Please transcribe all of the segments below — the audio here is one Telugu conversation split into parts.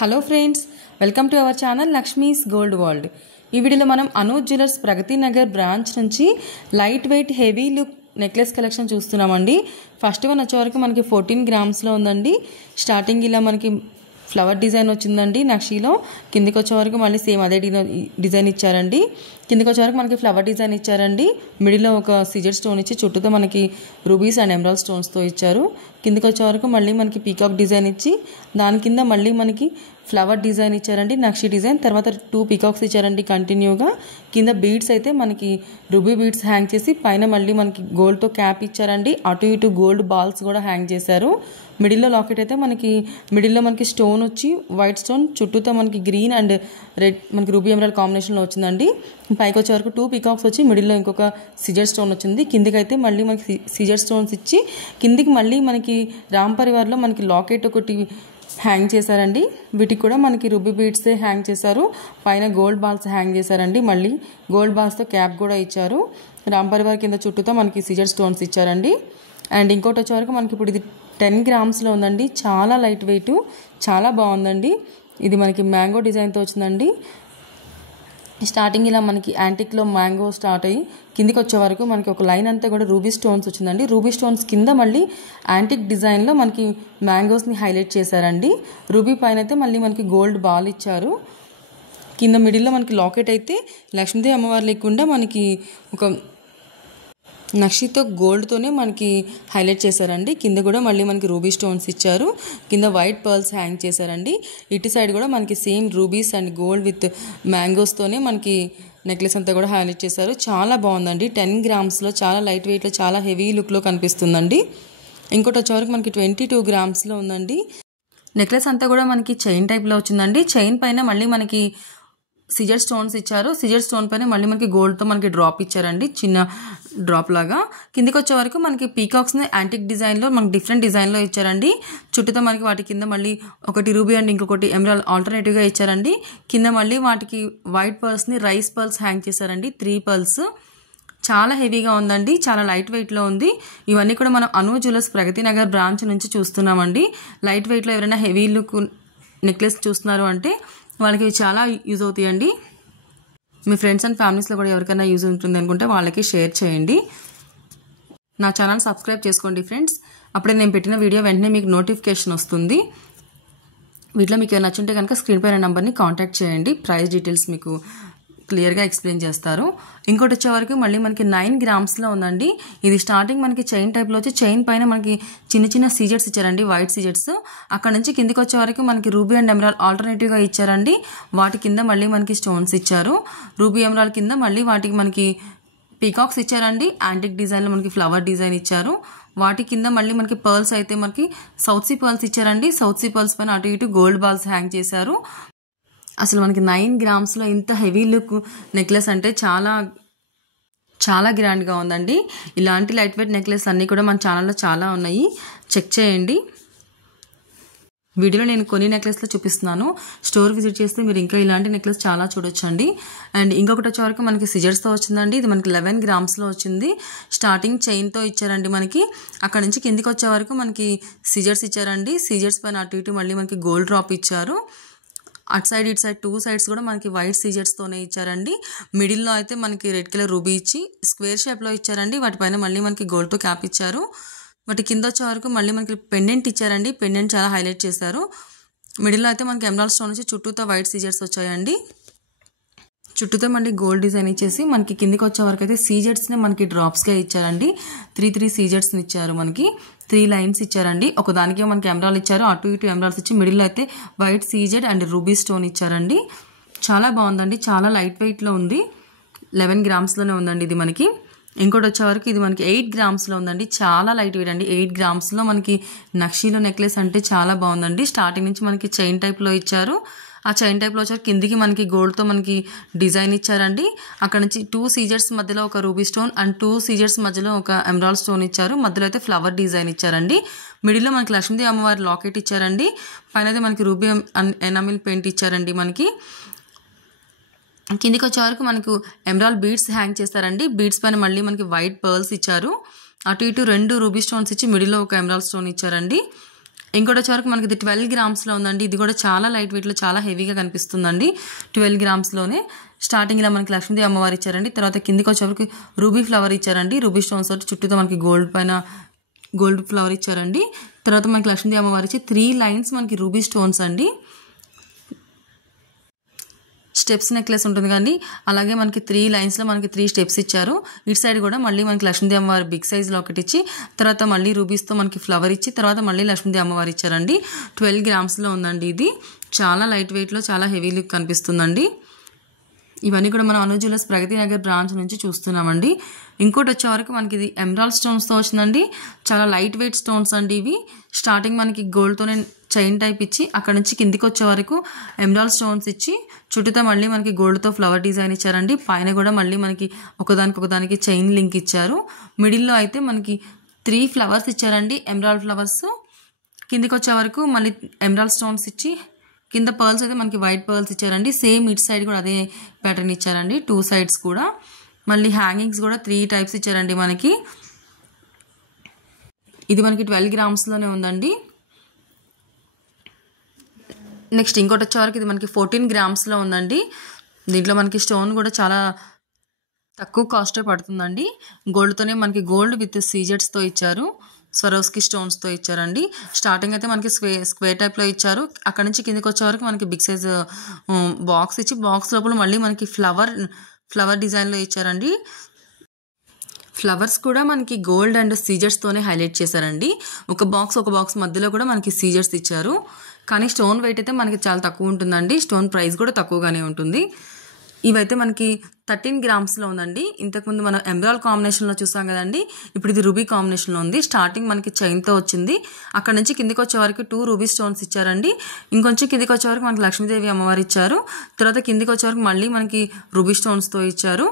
Hello friends, welcome to our channel Lakshmi's gold world. ఈ వీడియోలో మనం అనూజ్ జ్యువెలర్స్ ప్రగతి నగర్ బ్రాంచ్ నుంచి light weight heavy look necklace collection చూస్తున్నామండి. ఫస్ట్ వన్ వచ్చే వరకు మనకి 14 గ్రామ్స్లో ఉందండి. స్టార్టింగ్ ఇలా మనకి ఫ్లవర్ డిజైన్ వచ్చిందండి నక్షీలో. కిందికి వచ్చే వరకు మళ్ళీ సేమ్ అదే డిజైన్ ఇచ్చారండి. కిందికి వచ్చే వరకు మనకి ఫ్లవర్ డిజైన్ ఇచ్చారండి. మిడిల్లో ఒక సిజర్ స్టోన్ ఇచ్చి చుట్టూతో మనకి రూబీస్ అండ్ ఎమరాల్డ్ స్టోన్స్తో ఇచ్చారు. కిందికి వచ్చే వరకు మళ్ళీ మనకి పీకాక్ డిజైన్ ఇచ్చి దాని కింద మళ్ళీ మనకి ఫ్లవర్ డిజైన్ ఇచ్చారండి, నక్షి డిజైన్. తర్వాత 2 పీకాక్స్ ఇచ్చారండి కంటిన్యూగా. కింద బీడ్స్ అయితే మనకి రూబీ బీడ్స్ హ్యాంగ్ చేసి పైన మళ్ళీ మనకి గోల్డ్తో క్యాప్ ఇచ్చారండి. అటు ఇటు గోల్డ్ బాల్స్ కూడా హ్యాంగ్ చేశారు. మిడిల్లో లాకెట్ అయితే మనకి మిడిల్లో మనకి స్టోన్ వచ్చి వైట్ స్టోన్ చుట్టూతో మనకి గ్రీన్ అండ్ రెడ్ మనకి రూబీ ఎమరాల్డ్ కాంబినేషన్లో వచ్చిందండి. పైకి వచ్చే వరకు 2 పీకాక్స్ వచ్చి మిడిల్లో ఇంకొక సిజర్ స్టోన్ వచ్చింది. కిందికి అయితే మళ్ళీ మనకి సిజర్ స్టోన్స్ ఇచ్చి కిందికి మళ్ళీ మనకి రామ్ పరివార్లో మనకి లాకెట్ ఒకటి హ్యాంగ్ చేశారండి. వీటికి కూడా మనకి రూబీ బీడ్సే హ్యాంగ్ చేశారు. పైన గోల్డ్ బాల్స్ హ్యాంగ్ చేశారండి. మళ్ళీ గోల్డ్ బాల్స్తో క్యాప్ కూడా ఇచ్చారు. రామ్ పరివార్ కింద చుట్టూతో మనకి సిజర్ స్టోన్స్ ఇచ్చారండి. అండ్ ఇంకోటి వచ్చే వరకు మనకి ఇప్పుడు ఇది 10 గ్రామ్స్లో ఉందండి. చాలా లైట్ వెయిట్, చాలా బాగుందండి. ఇది మనకి మ్యాంగో డిజైన్తో వచ్చిందండి. స్టార్టింగ్ ఇలా మనకి యాంటిక్లో మ్యాంగో స్టార్ట్ అయ్యి కిందికి వచ్చే వరకు మనకి ఒక లైన్ అంతా కూడా రూబీ స్టోన్స్ వచ్చిందండి. రూబీ స్టోన్స్ కింద మళ్ళీ యాంటిక్ డిజైన్లో మనకి మ్యాంగోస్ని హైలైట్ చేశారండి. రూబీ పైన అయితే మళ్ళీ మనకి గోల్డ్ బాల్ ఇచ్చారు. కింద మిడిల్లో మనకి లాకెట్ అయితే లక్ష్మీదేవి అమ్మవారు లేకుండా మనకి ఒక నక్షితో గోల్డ్తోనే మనకి హైలైట్ చేశారండి. కింద కూడా మళ్ళీ మనకి రూబీ స్టోన్స్ ఇచ్చారు. కింద వైట్ పర్ల్స్ హ్యాంగ్ చేశారండి. ఇటు సైడ్ కూడా మనకి same rubies and gold with మ్యాంగోస్తోనే మనకి నెక్లెస్ అంతా కూడా హైలైట్ చేశారు. చాలా బాగుందండి. 10 గ్రామ్స్లో చాలా లైట్ వెయిట్లో చాలా హెవీ లుక్లో కనిపిస్తుందండి. ఇంకోటి వచ్చేవరకు మనకి 22 గ్రామ్స్లో ఉందండి. నెక్లెస్ అంతా కూడా మనకి చైన్ టైప్లో వచ్చిందండి. చైన్ పైన మళ్ళీ మనకి సిజర్ స్టోన్స్ ఇచ్చారు. సిజర్ స్టోన్ పైన మళ్ళీ మనకి గోల్డ్తో మనకి డ్రాప్ ఇచ్చారండి, చిన్న డ్రాప్ లాగా. కిందికి వచ్చే వరకు మనకి పీకాక్స్ని యాంటిక్ డిజైన్లో మనకి డిఫరెంట్ డిజైన్లో ఇచ్చారండి. చుట్టూతో మనకి వాటి కింద మళ్ళీ ఒకటి రూబీ అండ్ ఇంకొకటి ఎమరాల్డ్ ఆల్టర్నేటివ్గా ఇచ్చారండి. కింద మళ్ళీ వాటికి వైట్ పర్ల్స్ని రైస్ పర్ల్స్ హ్యాంగ్ చేశారండి, 3 పర్ల్స్. చాలా హెవీగా ఉందండి, చాలా లైట్ వెయిట్లో ఉంది. ఇవన్నీ కూడా మనం అనూజ్ జ్యువెలర్స్ ప్రగతి నగర్ బ్రాంచ్ నుంచి చూస్తున్నామండి. లైట్ వెయిట్లో ఎవరైనా హెవీ లుక్ నెక్లెస్ చూస్తున్నారు అంటే వాళ్ళకి చాలా యూజ్ అవుతాయండి. మీ ఫ్రెండ్స్ అండ్ ఫ్యామిలీస్లో కూడా ఎవరికైనా యూజ్ ఉంటుంది అనుకుంటే వాళ్ళకి షేర్ చేయండి. నా ఛానల్ సబ్స్క్రైబ్ చేసుకోండి ఫ్రెండ్స్. అప్పుడే నేను పెట్టిన వీడియో వెంటనే మీకు నోటిఫికేషన్ వస్తుంది. వీటిలో మీకు నచ్చుంటే కనుక స్క్రీన్ పైన నెంబర్ని కాంటాక్ట్ చేయండి. ప్రైస్ డీటెయిల్స్ మీకు క్లియర్గా ఎక్స్ప్లెయిన్ చేస్తారు. ఇంకోటి వచ్చే వరకు మళ్ళీ మనకి 9 గ్రామ్స్లో ఉందండి. ఇది స్టార్టింగ్ మనకి చైన్ టైప్లో వచ్చి చైన్ పైన మనకి చిన్న చిన్న సీజర్స్ ఇచ్చారండి, వైట్ సీజర్స్. అక్కడ నుంచి కిందికి వచ్చే వరకు మనకి రూబీ అండ్ ఎమరాల్డ్ ఆల్టర్నేటివ్గా ఇచ్చారండి. వాటి కింద మళ్ళీ మనకి స్టోన్స్ ఇచ్చారు. రూబీ ఎమరాల్డ్ కింద మళ్ళీ వాటికి మనకి పీకాక్స్ ఇచ్చారండి. యాంటిక్ డిజైన్లో మనకి ఫ్లవర్ డిజైన్ ఇచ్చారు. వాటి కింద మళ్ళీ మనకి పర్ల్స్ అయితే మనకి సౌత్ సీ పర్ల్స్ ఇచ్చారండి. సౌత్ సీ పర్ల్స్ పైన అటు ఇటు గోల్డ్ బాల్స్ హ్యాంగ్ చేశారు. అసలు మనకి 9 గ్రామ్స్లో ఇంత హెవీ లుక్ నెక్లెస్ అంటే చాలా చాలా గ్రాండ్గా ఉందండి. ఇలాంటి లైట్ వెయిట్ నెక్లెస్ అన్నీ కూడా మన ఛానల్లో చాలా ఉన్నాయి, చెక్ చేయండి. వీడియోలో నేను కొన్ని నెక్లెస్లో చూపిస్తున్నాను. స్టోర్ విజిట్ చేస్తే మీరు ఇంకా ఇలాంటి నెక్లెస్ చాలా చూడొచ్చండి. అండ్ ఇంకొకటి వచ్చే వరకు మనకి సిజర్స్తో వచ్చిందండి. ఇది మనకి 11 గ్రామ్స్లో వచ్చింది. స్టార్టింగ్ చైన్తో ఇచ్చారండి మనకి. అక్కడ నుంచి కిందికి వచ్చే వరకు మనకి సిజర్స్ ఇచ్చారండి. సిజర్స్ పైన అటు ఇటు మళ్ళీ మనకి గోల్డ్ డ్రాప్ ఇచ్చారు. అటు సైడ్ ఇటు సైడ్ 2 సైడ్స్ కూడా మనకి వైట్ సీజర్స్తోనే ఇచ్చారండి. మిడిల్లో అయితే మనకి రెడ్ కలర్ రూబీ ఇచ్చి స్క్వేర్ షేప్లో ఇచ్చారండి. వాటిపైన మళ్ళీ మనకి గోల్డ్తో క్యాప్ ఇచ్చారు. వాటి కింద వచ్చే వరకు మళ్ళీ మనకి పెండెంట్ ఇచ్చారండి. పెండెంట్ చాలా హైలైట్ చేశారు. మిడిల్లో అయితే మనకి ఎమరాల్డ్ స్టోన్ వచ్చి చుట్టూతో వైట్ సీజర్స్ వచ్చాయండి. చుట్టూతో మళ్ళీ గోల్డ్ డిజైన్ ఇచ్చేసి మనకి కిందికి వచ్చే వరకు అయితే సీజర్స్ని మనకి డ్రాప్స్గా ఇచ్చారండి. 3 సీజర్స్ని ఇచ్చారు. మనకి 3 లైన్స్ ఇచ్చారండి. ఒకదానికి మనకి ఎమరాల్డ్ ఇచ్చారు, అటు ఇటు ఎమరాల్డ్స్ ఇచ్చి మిడిల్లో అయితే white CZ and ruby stone ఇచ్చారండి. చాలా బాగుందండి, చాలా లైట్ వెయిట్లో ఉంది. 11 గ్రామ్స్లోనే ఉందండి ఇది మనకి. ఇంకోటి వచ్చే వరకు ఇది మనకి 8 గ్రామ్స్లో ఉందండి. చాలా లైట్ వెయిట్ అండి. 8 గ్రామ్స్లో మనకి నక్షీలో నెక్లెస్ అంటే చాలా బాగుందండి. స్టార్టింగ్ నుంచి మనకి చైన్ టైప్లో ఇచ్చారు. ఆ చైన్ టైప్లో వచ్చారు. కిందికి మనకి గోల్డ్తో మనకి డిజైన్ ఇచ్చారండి. అక్కడ నుంచి 2 సీజర్స్ మధ్యలో ఒక రూబీ స్టోన్ అండ్ 2 సీజర్స్ మధ్యలో ఒక ఎమరాల్డ్ స్టోన్ ఇచ్చారు. మధ్యలో అయితే ఫ్లవర్ డిజైన్ ఇచ్చారండి. మిడిల్లో మనకి లక్ష్మీదేవి అమ్మవారి లాకెట్ ఇచ్చారండి. పైన అయితే మనకి రూబీ ఎనామిల్ పెయింట్ ఇచ్చారండి. మనకి కిందికి వచ్చే వరకు మనకు ఎమరాల్డ్ బీడ్స్ హ్యాంగ్ చేస్తారండి. బీడ్స్ పైన మళ్ళీ మనకి వైట్ పర్ల్స్ ఇచ్చారు. అటు ఇటు 2 రూబీ స్టోన్స్ ఇచ్చి మిడిల్లో ఒక ఎమరాల్డ్ స్టోన్ ఇచ్చారండి. ఇంకోటి వచ్చేవరకు మనకి ఇది 12 గ్రామ్స్లో ఉందండి. ఇది కూడా చాలా లైట్ వెయిట్లో చాలా హెవీగా కనిపిస్తుందండి. 12 గ్రామ్స్లోనే స్టార్టింగ్ ఇలా మనకి లక్ష్మీదేవి అమ్మవారు ఇచ్చారండి. తర్వాత కిందికి వచ్చేవరకు రూబీ ఫ్లవర్ ఇచ్చారండి. రూబీ స్టోన్స్ తోటి చుట్టూతో మనకి గోల్డ్ ఫ్లవర్ ఇచ్చారండి. తర్వాత మనకి లక్ష్మీదేవి అమ్మవారు ఇచ్చి 3 లైన్స్ మనకి రూబీ స్టోన్స్ అండి. స్టెప్స్ నెక్లెస్ ఉంటుంది కానీ అలాగే మనకి 3 లైన్స్లో మనకి 3 స్టెప్స్ ఇచ్చారు. ఇటు సైడ్ కూడా మళ్ళీ మనకి లక్ష్మీదేవి అమ్మవారు బిగ్ సైజ్లో ఒకటి ఇచ్చి తర్వాత మళ్ళీ రూబీస్తో మనకి ఫ్లవర్ ఇచ్చి తర్వాత మళ్ళీ లక్ష్మీదేవి అమ్మవారు ఇచ్చారండి. 12 గ్రామ్స్లో ఉందండి. ఇది చాలా లైట్ వెయిట్లో చాలా హెవీ లుక్ కనిపిస్తుందండి. ఇవన్నీ కూడా మనం అను జ్యువెలర్స్ ప్రగతి నగర్ బ్రాంచ్ నుంచి చూస్తున్నామండి. ఇంకోటి వచ్చే వరకు మనకి ఇది ఎమరాల్డ్ స్టోన్స్తో వచ్చిందండి. చాలా లైట్ వెయిట్ స్టోన్స్ అండి ఇవి. స్టార్టింగ్ మనకి గోల్డ్తోనే చైన్ టైప్ ఇచ్చి అక్కడ నుంచి కిందికి వచ్చే వరకు ఎమరాల్డ్ స్టోన్స్ ఇచ్చి చుట్టూతో మళ్ళీ మనకి గోల్డ్తో ఫ్లవర్ డిజైన్ ఇచ్చారండి. పైన కూడా మళ్ళీ మనకి ఒకదానికి చైన్ లింక్ ఇచ్చారు. మిడిల్లో అయితే మనకి 3 ఫ్లవర్స్ ఇచ్చారండి, ఎమరాల్డ్ ఫ్లవర్స్. కిందికి వచ్చే వరకు మళ్ళీ ఎమరాల్డ్ స్టోన్స్ ఇచ్చి కింద పర్ల్స్ అయితే మనకి వైట్ పర్ల్స్ ఇచ్చారండి. సేమ్ ఇట్ సైడ్ కూడా అదే ప్యాటర్న్ ఇచ్చారండి. 2 సైడ్స్ కూడా మళ్ళీ హ్యాంగింగ్స్ కూడా 3 టైప్స్ ఇచ్చారండి మనకి. ఇది మనకి 12 గ్రామ్స్లోనే ఉందండి. నెక్స్ట్ ఇంకోటి వచ్చే వరకు ఇది మనకి 14 గ్రామ్స్లో ఉందండి. దీంట్లో మనకి స్టోన్ కూడా చాలా తక్కువ కాస్టే పడుతుందండి. గోల్డ్తోనే మనకి గోల్డ్ విత్ సీజెట్స్తో ఇచ్చారు. స్వరోస్కి స్టోన్స్తో ఇచ్చారండి. స్టార్టింగ్ అయితే మనకి స్క్వేర్ టైప్లో ఇచ్చారు. అక్కడ నుంచి కిందకి వచ్చే వరకు మనకి బిగ్ సైజ్ బాక్స్ ఇచ్చి బాక్స్ లోపల మళ్ళీ మనకి ఫ్లవర్ డిజైన్లో ఇచ్చారండి. ఫ్లవర్స్ కూడా మనకి గోల్డ్ అండ్ సీజర్స్తోనే హైలైట్ చేశారండి. ఒక బాక్స్ మధ్యలో కూడా మనకి సీజర్స్ ఇచ్చారు. కానీ స్టోన్ వెయిట్ అయితే మనకి చాలా తక్కువ ఉంటుందండి. స్టోన్ ప్రైస్ కూడా తక్కువగానే ఉంటుంది. ఇవైతే మనకి 13 గ్రామ్స్లో ఉందండి. ఇంతకుముందు మనం ఎమరాల్డ్ కాంబినేషన్లో చూసాం కదండి. ఇప్పుడు ఇది రూబీ కాంబినేషన్లో ఉంది. స్టార్టింగ్ మనకి చైన్తో వచ్చింది. అక్కడ నుంచి కిందికి వచ్చే వరకు 2 రూబీ స్టోన్స్ ఇచ్చారండి. ఇంకొంచెం కిందికి వచ్చే వరకు మనకి లక్ష్మీదేవి అమ్మవారు ఇచ్చారు. తర్వాత కిందికి వచ్చే వరకు మళ్ళీ మనకి రూబీ స్టోన్స్తో ఇచ్చారు.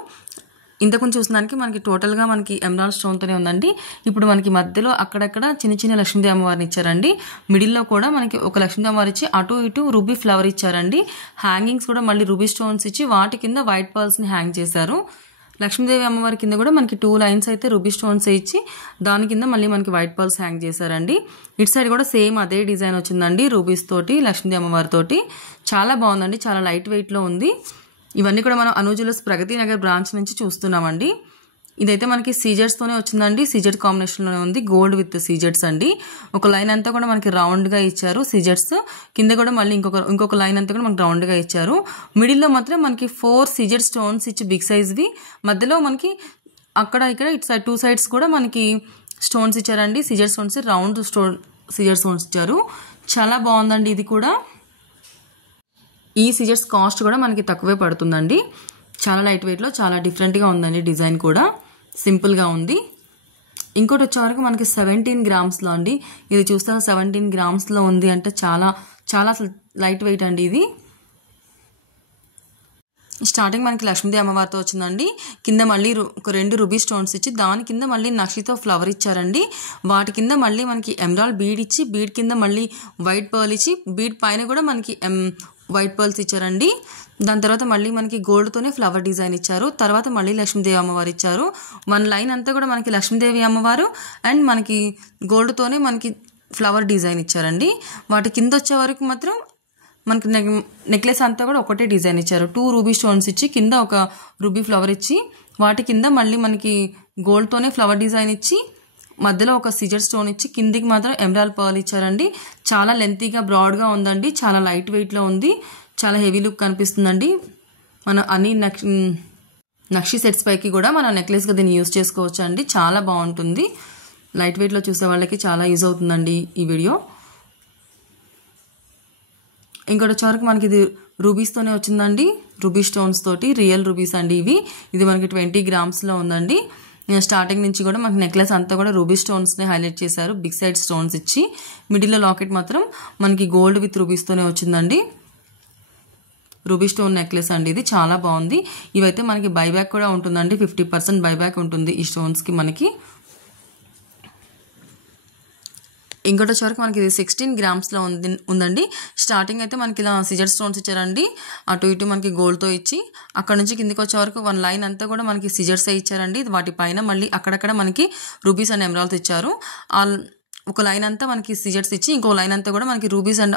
ఇంతకుముందు చూసినానికి మనకి టోటల్గా మనకి ఎమరాల్డ్ స్టోన్తోనే ఉందండి. ఇప్పుడు మనకి మధ్యలో అక్కడక్కడ చిన్న లక్ష్మీదేవి అమ్మవారిని ఇచ్చారండి. మిడిల్లో కూడా మనకి ఒక లక్ష్మీదేవి అమ్మవారు ఇచ్చి అటు ఇటు రూబీ ఫ్లవర్ ఇచ్చారండి. హ్యాంగింగ్స్ కూడా మళ్ళీ రూబీ స్టోన్స్ ఇచ్చి వాటి కింద వైట్ పర్ల్స్ని హ్యాంగ్ చేశారు. లక్ష్మీదేవి అమ్మవారి కింద కూడా మనకి 2 లైన్స్ అయితే రూబీ స్టోన్స్ ఇచ్చి దాని కింద మళ్ళీ మనకి వైట్ పర్ల్స్ హ్యాంగ్ చేశారండి. ఇటు సైడ్ కూడా సేమ్ అదే డిజైన్ వచ్చిందండి రూబీస్ తోటి లక్ష్మీదేవి అమ్మవారి తోటి. చాలా బాగుందండి. చాలా లైట్ వెయిట్లో ఉంది. ఇవన్నీ కూడా మనం అను జ్యువెలర్స్ ప్రగతి నగర్ బ్రాంచ్ నుంచి చూస్తున్నామండి. ఇదైతే మనకి సీజెట్స్తోనే వచ్చిందండి. సీజెట్ కాంబినేషన్లోనే ఉంది. గోల్డ్ విత్ సీజెట్స్ అండి. ఒక లైన్ అంతా కూడా మనకి రౌండ్గా ఇచ్చారు సీజెట్స్. కింద కూడా మళ్ళీ ఇంకొక లైన్ అంతా కూడా మనకి రౌండ్గా ఇచ్చారు. మిడిల్లో మాత్రం మనకి 4 సీజెట్ స్టోన్స్ ఇచ్చి బిగ్ సైజ్వి. మధ్యలో మనకి అక్కడ ఇక్కడ ఇటు సైడ్ 2 సైడ్స్ కూడా మనకి స్టోన్స్ ఇచ్చారండి. సీజెట్ స్టోన్స్ రౌండ్ సీజెట్ స్టోన్స్ ఇచ్చారు. చాలా బాగుందండి. ఇది కూడా ఈ సీజర్స్ కాస్ట్ కూడా మనకి తక్కువే పడుతుందండి. చాలా లైట్ వెయిట్లో చాలా డిఫరెంట్గా ఉందండి. డిజైన్ కూడా సింపుల్గా ఉంది. ఇంకోటి వచ్చే వరకు మనకి 17 గ్రామ్స్లో అండి. ఇది చూస్తే 17 గ్రామ్స్లో ఉంది అంటే చాలా లైట్ వెయిట్ అండి. ఇది స్టార్టింగ్ మనకి లక్ష్మీదేవి అమ్మవారితో వచ్చిందండి. కింద మళ్ళీ ఒక 2 రూబీ స్టోన్స్ ఇచ్చి దాని కింద మళ్ళీ నక్షితో ఫ్లవర్ ఇచ్చారండి. వాటి కింద మళ్ళీ మనకి ఎమరాల్డ్ బీడ్ ఇచ్చి బీడ్ కింద మళ్ళీ వైట్ పర్ల్ ఇచ్చి బీడ్ పైన కూడా మనకి వైట్ పర్ల్స్ ఇచ్చారండి. దాని తర్వాత మళ్ళీ మనకి గోల్డ్తోనే ఫ్లవర్ డిజైన్ ఇచ్చారు. తర్వాత మళ్ళీ లక్ష్మీదేవి అమ్మవారు ఇచ్చారు. 1 లైన్ అంతా కూడా మనకి లక్ష్మీదేవి అమ్మవారు అండ్ మనకి గోల్డ్తోనే మనకి ఫ్లవర్ డిజైన్ ఇచ్చారండి. వాటి కింద వచ్చే వరకు మాత్రం మనకి నెక్లెస్ అంతా కూడా ఒకటే డిజైన్ ఇచ్చారు. 2 రూబీ స్టోన్స్ ఇచ్చి కింద ఒక రూబీ ఫ్లవర్ ఇచ్చి వాటి కింద మళ్ళీ మనకి గోల్డ్తోనే ఫ్లవర్ డిజైన్ ఇచ్చి మధ్యలో ఒక సిజర్ స్టోన్ ఇచ్చి కిందికి మాత్రం ఎమరాల్డ్ పర్ల్ ఇచ్చారండి. చాలా లెంతీగా బ్రాడ్గా ఉందండి. చాలా లైట్ వెయిట్లో ఉంది. చాలా హెవీ లుక్ కనిపిస్తుందండి. మనం అన్ని నక్షి సెట్స్ పైకి కూడా మనం నెక్లెస్గా దీన్ని యూజ్ చేసుకోవచ్చు అండి. చాలా బాగుంటుంది. లైట్ వెయిట్లో చూసే వాళ్ళకి చాలా యూజ్ అవుతుందండి ఈ వీడియో. ఇంకోటి వచ్చేవరకు మనకి ఇది రూబీస్తోనే వచ్చిందండి. రూబీ స్టోన్స్ తోటి రియల్ రూబీస్ అండి ఇవి. ఇది మనకి 20 గ్రామ్స్లో ఉందండి. స్టార్టింగ్ నుంచి కూడా మనకి నెక్లెస్ అంతా కూడా రూబీ స్టోన్స్ని హైలైట్ చేశారు. బిగ్ సైడ్ స్టోన్స్ ఇచ్చి మిడిల్లో లాకెట్ మాత్రం మనకి గోల్డ్ విత్ రూబీస్తోనే వచ్చిందండి. రూబీ స్టోన్ నెక్లెస్ అండి. ఇది చాలా బాగుంది. ఇవైతే మనకి బైబ్యాక్ కూడా ఉంటుందండి. 50% బైబ్యాక్ ఉంటుంది ఈ స్టోన్స్కి మనకి. ఇంకోటి వచ్చేవరకు మనకి ఇది 16 గ్రామ్స్లో ఉందండి. స్టార్టింగ్ అయితే మనకి ఇలా సిజర్ స్టోన్స్ ఇచ్చారండి. అటు ఇటు మనకి గోల్డ్తో ఇచ్చి అక్కడ నుంచి కిందికి వచ్చే వరకు 1 లైన్ అంతా కూడా మనకి సిజర్సే ఇచ్చారండి. వాటి పైన మళ్ళీ అక్కడక్కడ మనకి రూబీస్ అండ్ ఎమరాల్డ్స్ ఇచ్చారు. ఒక లైన్ అంతా మనకి సిజర్స్ ఇచ్చి ఇంకో లైన్ అంతా కూడా మనకి రూబీస్ అండ్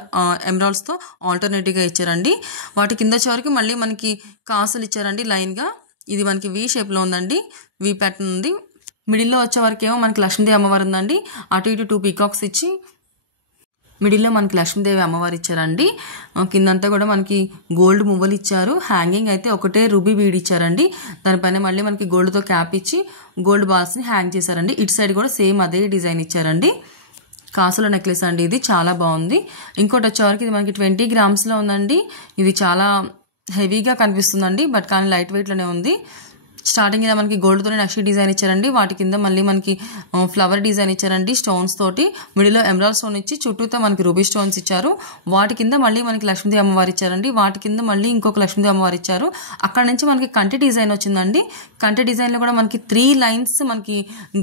ఎమరాల్డ్స్తో ఆల్టర్నేటివ్గా ఇచ్చారండి. వాటి కింద వచ్చేవరకు మళ్ళీ మనకి కాసులు ఇచ్చారండి లైన్గా. ఇది మనకి వి షేప్లో ఉందండి, వి ప్యాటర్న్ ఉంది. మిడిల్లో వచ్చేవరకు ఏమో మనకి లక్ష్మీదేవి అమ్మవారు ఉందండి. అటు ఇటు 2 పీకాక్స్ ఇచ్చి మిడిల్లో మనకి లక్ష్మీదేవి అమ్మవారు ఇచ్చారండి. కిందంతా కూడా మనకి గోల్డ్ మువ్వలు ఇచ్చారు. హ్యాంగింగ్ అయితే ఒకటే రూబీ బీడ్ ఇచ్చారండి. దానిపైన మళ్ళీ మనకి గోల్డ్తో క్యాప్ ఇచ్చి గోల్డ్ బాల్స్ని హ్యాంగ్ చేశారండి. ఇటు సైడ్ కూడా సేమ్ అదే డిజైన్ ఇచ్చారండి. కాసుల నెక్లెస్ అండి, ఇది చాలా బాగుంది. ఇంకోటి వచ్చేవరకు ఇది మనకి 20 గ్రామ్స్లో ఉందండి. ఇది చాలా హెవీగా కనిపిస్తుందండి, బట్ కానీ లైట్ వెయిట్లోనే ఉంది. స్టార్టింగ్ ఇలా మనకి గోల్డ్తోనే నక్షి డిజైన్ ఇచ్చారండి. వాటి కింద మళ్ళీ మనకి ఫ్లవర్ డిజైన్ ఇచ్చారండి స్టోన్స్ తోటి. మిడిల్లో ఎమరాల్డ్ స్టోన్ ఇచ్చి చుట్టూతో మనకి రూబీ స్టోన్స్ ఇచ్చారు. వాటి కింద మళ్ళీ మనకి లక్ష్మీదేవి అమ్మవారు ఇచ్చారండి. వాటి కింద మళ్ళీ ఇంకొక లక్ష్మీదేవి అమ్మవారు ఇచ్చారు. అక్కడ నుంచి మనకి కంటి డిజైన్ వచ్చిందండి. కంటి డిజైన్లో కూడా మనకి 3 లైన్స్ మనకి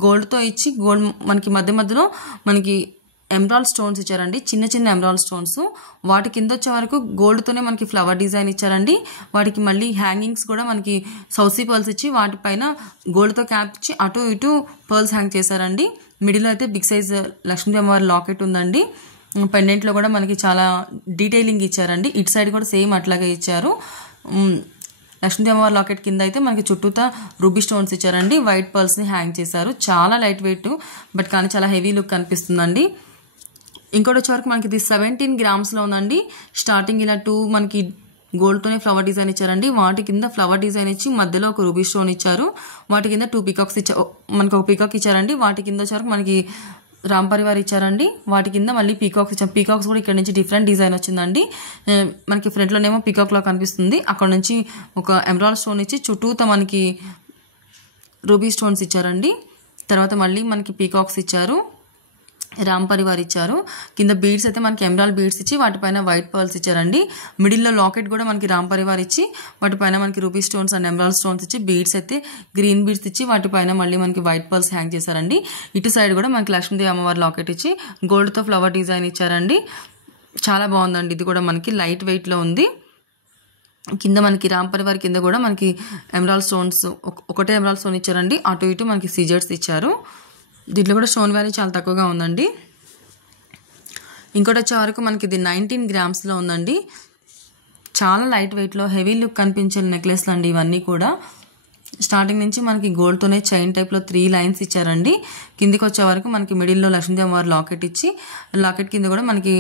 గోల్డ్తో ఇచ్చి గోల్డ్ మనకి మధ్యలో మనకి ఎమరాల్డ్ స్టోన్స్ ఇచ్చారండి, చిన్న చిన్న ఎమరాల్డ్ స్టోన్స్. వాటి కింద వచ్చే వరకు గోల్డ్తోనే మనకి ఫ్లవర్ డిజైన్ ఇచ్చారండి. వాటికి మళ్ళీ హ్యాంగింగ్స్ కూడా మనకి సౌసీ పర్ల్స్ ఇచ్చి వాటిపైన గోల్డ్తో క్యాప్ ఇచ్చి అటు ఇటు పర్ల్స్ హ్యాంగ్ చేశారండి. మిడిల్లో అయితే బిగ్ సైజ్ లక్ష్మీదేవి అమ్మవారి లాకెట్ ఉందండి. పెండెంట్లో కూడా మనకి చాలా డీటెయిలింగ్ ఇచ్చారండి. ఇటు సైడ్ కూడా సేమ్ అట్లాగే ఇచ్చారు. లక్ష్మీదేవి అమ్మవారి లాకెట్ కింద అయితే మనకి చుట్టూతా రూబీ స్టోన్స్ ఇచ్చారండి. వైట్ పర్ల్స్ని హ్యాంగ్ చేశారు. చాలా లైట్ వెయిట్ బట్ కానీ చాలా హెవీ లుక్ కనిపిస్తుందండి. ఇంకోటి వచ్చేవరకు మనకి ఇది 17 గ్రామ్స్లో ఉందండి. స్టార్టింగ్ ఇలా 2 మనకి గోల్డ్తోనే ఫ్లవర్ డిజైన్ ఇచ్చారండి. వాటి కింద ఫ్లవర్ డిజైన్ ఇచ్చి మధ్యలో ఒక రూబీ స్టోన్ ఇచ్చారు. వాటి కింద 2 పీకాక్స్ ఇచ్చారు. మనకి ఒక పీకాక్ ఇచ్చారండి. వాటి కింద వచ్చేవరకు మనకి రామ్ పరివార్ ఇచ్చారండి. వాటి కింద మళ్ళీ పీకాక్స్ ఇచ్చారు. పీకాక్స్ కూడా ఇక్కడ నుంచి డిఫరెంట్ డిజైన్ వచ్చిందండి. మనకి ఫ్రంట్లోనేమో పీకాక్ లా కనిపిస్తుంది. అక్కడ నుంచి ఒక ఎమరాల్డ్ స్టోన్ ఇచ్చి చుట్టూతో మనకి రూబీ స్టోన్స్ ఇచ్చారండి. తర్వాత మళ్ళీ మనకి పీకాక్స్ ఇచ్చారు, రామ్ పరివార్ ఇచ్చారు. కింద బీడ్స్ అయితే మనకి ఎమరాల్డ్ బీడ్స్ ఇచ్చి వాటిపైన వైట్ పర్ల్స్ ఇచ్చారండి. మిడిల్లో లాకెట్ కూడా మనకి రామ్ పరివార్ ఇచ్చి వాటిపైన మనకి ruby stones and emerald stones ఇచ్చి బీడ్స్ అయితే గ్రీన్ బీడ్స్ ఇచ్చి వాటిపైన మళ్ళీ మనకి వైట్ పర్ల్స్ హ్యాంగ్ చేశారండి. ఇటు సైడ్ కూడా మనకి లక్ష్మీదేవి అమ్మవారి లాకెట్ ఇచ్చి గోల్డ్తో ఫ్లవర్ డిజైన్ ఇచ్చారండి. చాలా బాగుందండి. ఇది కూడా మనకి లైట్ వెయిట్లో ఉంది. కింద మనకి రామ్ పరివార్ కింద కూడా మనకి ఎమరాల్డ్ స్టోన్స్ ఒకటే ఎమరాల్డ్ స్టోన్ ఇచ్చారండి. అటు ఇటు మనకి సిజర్స్ ఇచ్చారు. దీంట్లో కూడా స్టోన్ వాల్యూ చాలా తక్కువగా ఉందండి. ఇంకోటి వచ్చే వరకు మనకి ఇది 19 గ్రామ్స్లో ఉందండి. చాలా లైట్ వెయిట్లో హెవీ లుక్ కనిపించే నెక్లెస్లు అండి ఇవన్నీ కూడా. స్టార్టింగ్ నుంచి మనకి గోల్డ్తోనే చైన్ టైప్లో 3 లైన్స్ ఇచ్చారండి. కిందికి వచ్చే వరకు మనకి మిడిల్లో లక్ష్మీదేవి అమ్మవారి లాకెట్ ఇచ్చి లాకెట్ కింద కూడా మనకి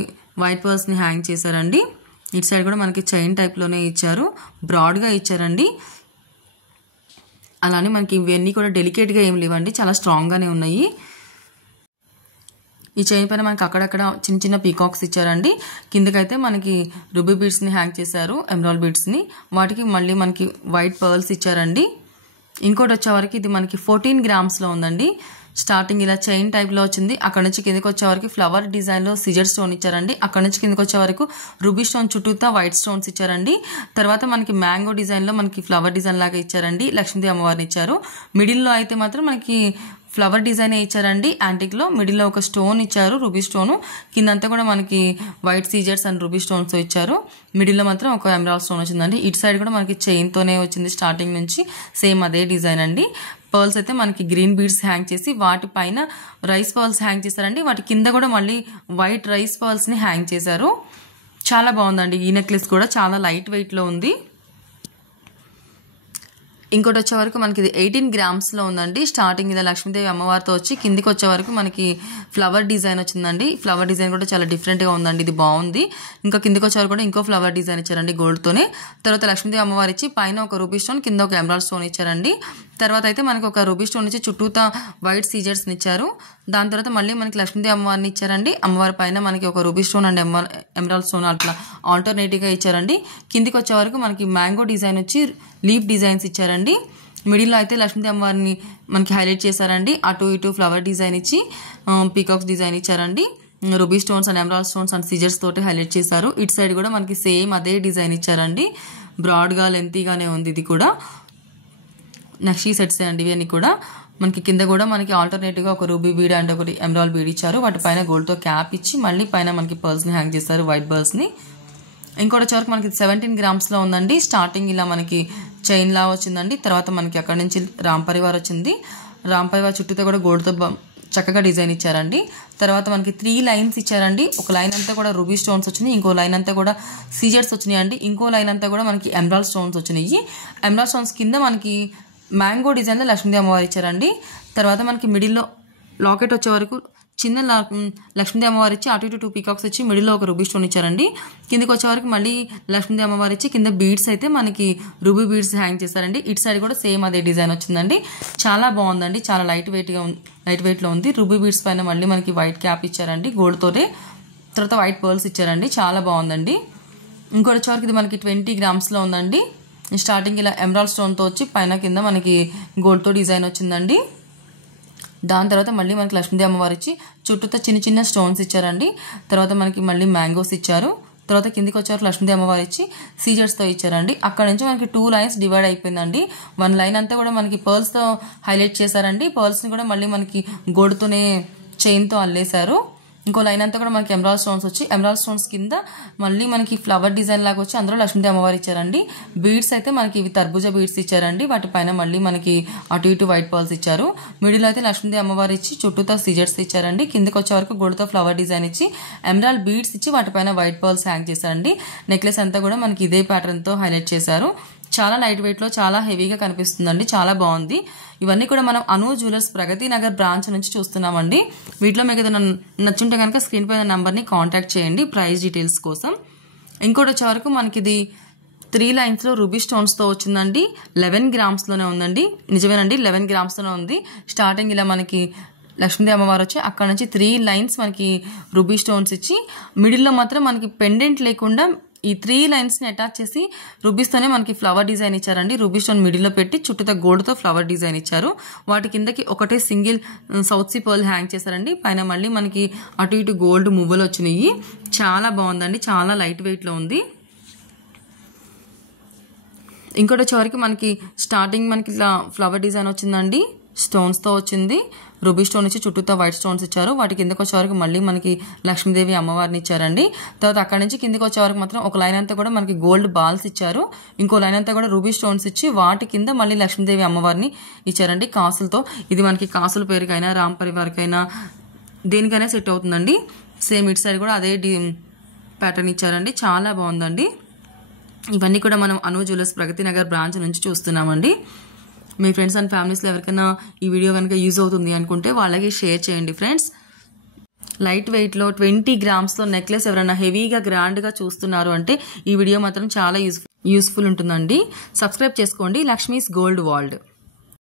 వైట్ పర్ల్స్ని హ్యాంగ్ చేశారండి. ఇటు సైడ్ కూడా మనకి చైన్ టైప్లోనే ఇచ్చారు, బ్రాడ్గా ఇచ్చారండి. అలానే మనకి ఇవన్నీ కూడా డెలికేట్గా ఏం లేవండి, చాలా స్ట్రాంగ్గానే ఉన్నాయి. ఈ చైన్ పైన మనకి అక్కడక్కడ చిన్న చిన్న పీకాక్స్ ఇచ్చారండి. కిందకైతే మనకి రూబీ బీడ్స్ని హ్యాంగ్ చేశారు, ఎమరాల్డ్ బీడ్స్ని. వాటికి మళ్ళీ మనకి వైట్ పర్ల్స్ ఇచ్చారండి. ఇంకోటి వచ్చేవరకు ఇది మనకి 14 గ్రామ్స్లో ఉందండి. స్టార్టింగ్ ఇలా చైన్ టైప్లో వచ్చింది. అక్కడ నుంచి కిందకి వచ్చే వరకు ఫ్లవర్ డిజైన్లో సిజర్ స్టోన్ ఇచ్చారండి. అక్కడ నుంచి కిందకి వచ్చే వరకు రూబీ స్టోన్ చుట్టూతా వైట్ స్టోన్స్ ఇచ్చారండి. తర్వాత మనకి మ్యాంగో డిజైన్లో మనకి ఫ్లవర్ డిజైన్ లాగా ఇచ్చారండి. లక్ష్మీదేవి అమ్మవారిని ఇచ్చారు. మిడిల్లో అయితే మాత్రం మనకి ఫ్లవర్ డిజైన్ ఇచ్చారండి. యాంటిక్లో మిడిల్లో ఒక స్టోన్ ఇచ్చారు, రూబీ స్టోను. కిందంతా కూడా మనకి వైట్ సీజర్స్ అండ్ రూబీ స్టోన్స్ ఇచ్చారు. మిడిల్లో మాత్రం ఒక ఎమరాల్డ్ స్టోన్ వచ్చిందండి. ఇటు సైడ్ కూడా మనకి చైన్తోనే వచ్చింది స్టార్టింగ్ నుంచి, సేమ్ అదే డిజైన్ అండి. పర్ల్స్ అయితే మనకి గ్రీన్ బీడ్స్ హ్యాంగ్ చేసి వాటిపైన రైస్ పర్ల్స్ హ్యాంగ్ చేశారండి. వాటి కింద కూడా మళ్ళీ వైట్ రైస్ పర్ల్స్ని హ్యాంగ్ చేశారు. చాలా బాగుందండి. ఈ నెక్లెస్ కూడా చాలా లైట్ వెయిట్లో ఉంది. ఇంకోటి వచ్చే వరకు మనకి ఇది 18 గ్రామ్స్లో ఉందండి. స్టార్టింగ్ ఇలా లక్ష్మీదేవి అమ్మవారితో వచ్చి కిందికి వచ్చే వరకు మనకి ఫ్లవర్ డిజైన్ వచ్చిందండి. ఫ్లవర్ డిజైన్ కూడా చాలా డిఫరెంట్గా ఉందండి, ఇది బాగుంది. ఇంకా కిందికి వచ్చే వరకు కూడా ఇంకో ఫ్లవర్ డిజైన్ ఇచ్చారండి గోల్డ్తోనే. తర్వాత లక్ష్మీదేవి అమ్మవారి ఇచ్చి పైన ఒక రూబీ స్టోన్, కింద ఒక ఎమరాల్డ్ స్టోన్ ఇచ్చారండి. తర్వాత అయితే మనకి ఒక రూబీ స్టోన్ ఇచ్చి చుట్టూతా వైట్ సీజర్స్ని ఇచ్చారు. దాని తర్వాత మళ్ళీ మనకి లక్ష్మీదేవి అమ్మవారిని ఇచ్చారండి. అమ్మవారి పైన మనకి ఒక ruby stone and emerald stone అట్లా ఆల్టర్నేటివ్గా ఇచ్చారండి. కిందికి వచ్చే వరకు మనకి మ్యాంగో డిజైన్ వచ్చి లీఫ్ డిజైన్స్ ఇచ్చారండి. మిడిల్లో అయితే లక్ష్మీదేవి అమ్మవారిని మనకి హైలైట్ చేశారండి. అటు ఇటు ఫ్లవర్ డిజైన్ ఇచ్చి పీకాక్స్ డిజైన్ ఇచ్చారండి. Ruby stones and emerald stones and సీజర్స్ తోటి హైలైట్ చేశారు. ఇటు సైడ్ కూడా మనకి సేమ్ అదే డిజైన్ ఇచ్చారండి. బ్రాడ్గా లెంతీగానే ఉంది. ఇది కూడా నక్షీ సెట్స్ అండి ఇవన్నీ కూడా. మనకి కింద కూడా మనకి ఆల్టర్నేటివ్గా ఒక రూబీ బీడ్ అండ్ ఒకటి ఎమరాల్డ్ బీడ్ ఇచ్చారు. వాటి పైన గోల్డ్తో క్యాప్ ఇచ్చి మళ్ళీ పైన మనకి పర్ల్స్ని హ్యాంగ్ చేశారు, వైట్ పర్ల్స్ని. ఇంకోటి వచ్చేవరకు మనకి 17 గ్రామ్స్లో ఉందండి. స్టార్టింగ్ ఇలా మనకి చైన్ లా వచ్చిందండి. తర్వాత మనకి అక్కడ నుంచి రామ్ పరివార్ వచ్చింది. రామ్ పరివార్ చుట్టూతో కూడా గోల్డ్తో చక్కగా డిజైన్ ఇచ్చారండి. తర్వాత మనకి 3 లైన్స్ ఇచ్చారండి. ఒక లైన్ అంతా కూడా రూబీ స్టోన్స్ వచ్చినాయి, ఇంకో లైన్ అంతా కూడా సీజర్స్ వచ్చినాయి అండి, ఇంకో లైన్ అంతా కూడా మనకి ఎమరాల్డ్ స్టోన్స్ వచ్చినాయి. ఎమరాల్డ్ స్టోన్స్ కింద మనకి మ్యాంగో డిజైన్లో లక్ష్మీదేవి అమ్మవారు ఇచ్చారండి. తర్వాత మనకి మిడిల్లో లాకెట్ వచ్చే వరకు చిన్న లక్ష్మీదేవి అమ్మవారు ఇచ్చి అటు ఇటు 2 పీకాక్స్ వచ్చి మిడిల్లో ఒక రూబీ స్టోన్ ఇచ్చారండి. కిందికి వచ్చే వరకు మళ్ళీ లక్ష్మీదేవి అమ్మవారు ఇచ్చి కింద బీడ్స్ అయితే మనకి రూబీ బీడ్స్ హ్యాంగ్ చేశారండి. ఇటు సైడ్ కూడా సేమ్ అదే డిజైన్ వచ్చిందండి. చాలా బాగుందండి, చాలా లైట్ వెయిట్లో ఉంది. రూబీ బీడ్స్ పైన మళ్ళీ మనకి వైట్ క్యాప్ ఇచ్చారండి గోల్డ్తోనే. తర్వాత వైట్ పర్ల్స్ ఇచ్చారండి, చాలా బాగుందండి. ఇంకోటి వచ్చే వరకు ఇది మనకి 20 గ్రామ్స్లో ఉందండి. స్టార్టింగ్ ఇలా ఎమరాల్డ్ స్టోన్తో వచ్చి పైన కింద మనకి గోల్డ్తో డిజైన్ వచ్చిందండి. దాని తర్వాత మళ్ళీ మనకి లక్ష్మీదేవి అమ్మవారు ఇచ్చి చుట్టూతో చిన్న చిన్న స్టోన్స్ ఇచ్చారండి. తర్వాత మనకి మళ్ళీ మ్యాంగోస్ ఇచ్చారు. తర్వాత కిందికి వచ్చేవారు లక్ష్మీదేవి అమ్మవారు ఇచ్చి సీజర్స్తో ఇచ్చారండి. అక్కడ నుంచి మనకి 2 లైన్స్ డివైడ్ అయిపోయిందండి. 1 లైన్ అంతా కూడా మనకి పర్ల్స్తో హైలైట్ చేశారండి. పర్ల్స్ని కూడా మళ్ళీ మనకి గోల్డ్తోనే చైన్తో అల్లేశారు. ఇంకో లైన్ అంతా కూడా మనకి ఎమరాల్డ్ స్టోన్స్ వచ్చి ఎమరాల్డ్ స్టోన్స్ కింద మళ్ళీ మనకి ఫ్లవర్ డిజైన్ లాగా వచ్చి అందులో లక్ష్మీదేవి అమ్మవారు ఇచ్చారండి. బీడ్స్ అయితే మనకి ఇవి తర్బూజా బీడ్స్ ఇచ్చారండి. వాటి పైన మళ్ళీ మనకి అటు ఇటు వైట్ పర్ల్స్ ఇచ్చారు. మిడిల్ అయితే లక్ష్మీదేవి అమ్మవారు ఇచ్చి చుట్టూతో సీజర్స్ ఇచ్చారండి. కిందకి వచ్చే వరకు గోల్డ్తో ఫ్లవర్ డిజైన్ ఇచ్చి ఎమరాల్డ్ బీడ్స్ ఇచ్చి వాటిపైన వైట్ పర్ల్స్ హ్యాంగ్ చేశారండి. నెక్లెస్ అంతా కూడా మనకి ఇదే ప్యాటర్న్తో హైలైట్ చేశారు. చాలా లైట్ వెయిట్లో చాలా హెవీగా కనిపిస్తుందండి, చాలా బాగుంది. ఇవన్నీ కూడా మనం అను జ్యువెలర్స్ ప్రగతి నగర్ బ్రాంచ్ నుంచి చూస్తున్నామండి. వీటిలో మీకు ఏదైనా నచ్చుంటే కనుక స్క్రీన్ పైన నంబర్ని కాంటాక్ట్ చేయండి ప్రైస్ డీటెయిల్స్ కోసం. ఇంకోటి వచ్చే వరకు మనకి ఇది 3 లైన్స్లో రూబీ స్టోన్స్తో వచ్చిందండి. 11 గ్రామ్స్లోనే ఉందండి. నిజమేనండి, 11 గ్రామ్స్లోనే ఉంది. స్టార్టింగ్ ఇలా మనకి లక్ష్మీదేవి అమ్మవారు వచ్చి అక్కడ నుంచి 3 లైన్స్ మనకి రూబీ స్టోన్స్ ఇచ్చి మిడిల్లో మాత్రం మనకి పెండెంట్ లేకుండా ఈ 3 లైన్స్ని అటాచ్ చేసి రూబీస్తోనే మనకి ఫ్లవర్ డిజైన్ ఇచ్చారండి. రూబీ స్టోన్ మిడిల్లో పెట్టి చుట్టూతో గోల్డ్తో ఫ్లవర్ డిజైన్ ఇచ్చారు. వాటి కిందకి ఒకటే single south sea pearl hang చేశారండి. పైన మళ్ళీ మనకి అటు ఇటు గోల్డ్ మువ్వలు వచ్చినాయి. చాలా బాగుందండి, చాలా లైట్ వెయిట్లో ఉంది. ఇంకోటి వచ్చేవరకు మనకి స్టార్టింగ్ మనకి ఇట్లా ఫ్లవర్ డిజైన్ వచ్చిందండి, స్టోన్స్తో వచ్చింది. రూబీ స్టోన్ ఇచ్చి చుట్టూతో వైట్ స్టోన్స్ ఇచ్చారు. వాటి కిందకి వచ్చే వరకు మళ్ళీ మనకి లక్ష్మీదేవి అమ్మవారిని ఇచ్చారండి. తర్వాత అక్కడ నుంచి కిందకి వచ్చే వరకు మాత్రం ఒక లైన్ అంతా కూడా మనకి గోల్డ్ బాల్స్ ఇచ్చారు. ఇంకో లైన్ అంతా కూడా రూబీ స్టోన్స్ ఇచ్చి వాటి కింద మళ్ళీ లక్ష్మీదేవి అమ్మవారిని ఇచ్చారండి కాసులతో. ఇది మనకి కాసుల పేరుకైనా రామ్ పరివార్కైనా దేనికైనా సెట్ అవుతుందండి. సేమ్ ఇటు సైడ్ కూడా అదే ప్యాటర్న్ ఇచ్చారండి, చాలా బాగుందండి. ఇవన్నీ కూడా మనం అను జ్యువెలర్స్ ప్రగతి నగర్ బ్రాంచ్ నుంచి చూస్తున్నామండి. మీ ఫ్రెండ్స్ అండ్ ఫ్యామిలీస్లో ఎవరికైనా ఈ వీడియో కనుక యూజ్ అవుతుంది అనుకుంటే వాళ్ళకి షేర్ చేయండి ఫ్రెండ్స్. లైట్ వెయిట్లో 20 గ్రామ్స్లో నెక్లెస్ ఎవరైనా హెవీగా గ్రాండ్గా చూస్తున్నారు అంటే ఈ వీడియో మాత్రం చాలా యూస్ఫుల్ ఉంటుందండి. సబ్స్క్రైబ్ చేసుకోండి లక్ష్మీస్ గోల్డ్ వరల్డ్.